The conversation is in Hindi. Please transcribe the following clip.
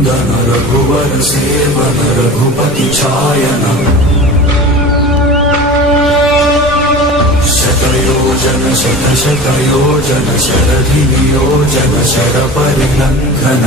Nandan Raghubar seven Raghupati छायन शतयोजन शतशतयोजन शरधियोजन sir परिलंघन